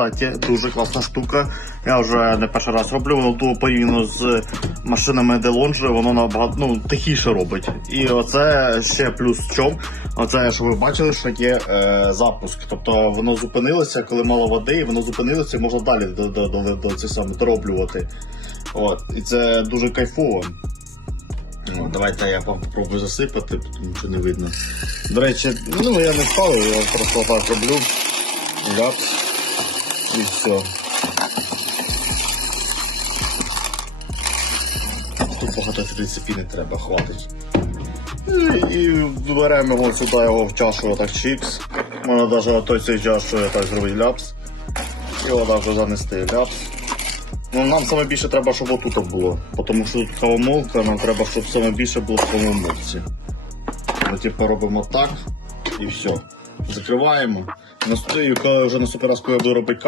кстати, дуже класна штука. Я вже не перший раз роблю, воно ту порівняно з машинами DeLonge, воно набагато ну, тихіше робить. І оце ще плюс в чому. Оце, що ви бачили, що є е, запуск. Тобто воно зупинилося, коли мало води, і воно зупинилося і можна далі до, до, до, до, це саме дороблювати. От. І це дуже кайфово. О, давайте я вам попробую засипати, тому що не видно. До речі, ну я не ставив, я просто так роблю. Ляпс. І все. Тут багато принципі не треба, хватить. І, беремо його сюди його в чашу отак чікс. Можна навіть той цей чашу так зробити ляпс. І отак вже занести ляпс. Ну, нам саме більше треба, щоб отут було. Тому що тут кавомолка, нам треба, щоб саме більше було в кавомолці. Ми типу робимо так і все. Закриваємо. Наступний, коли вже наступний раз, коли я буду робити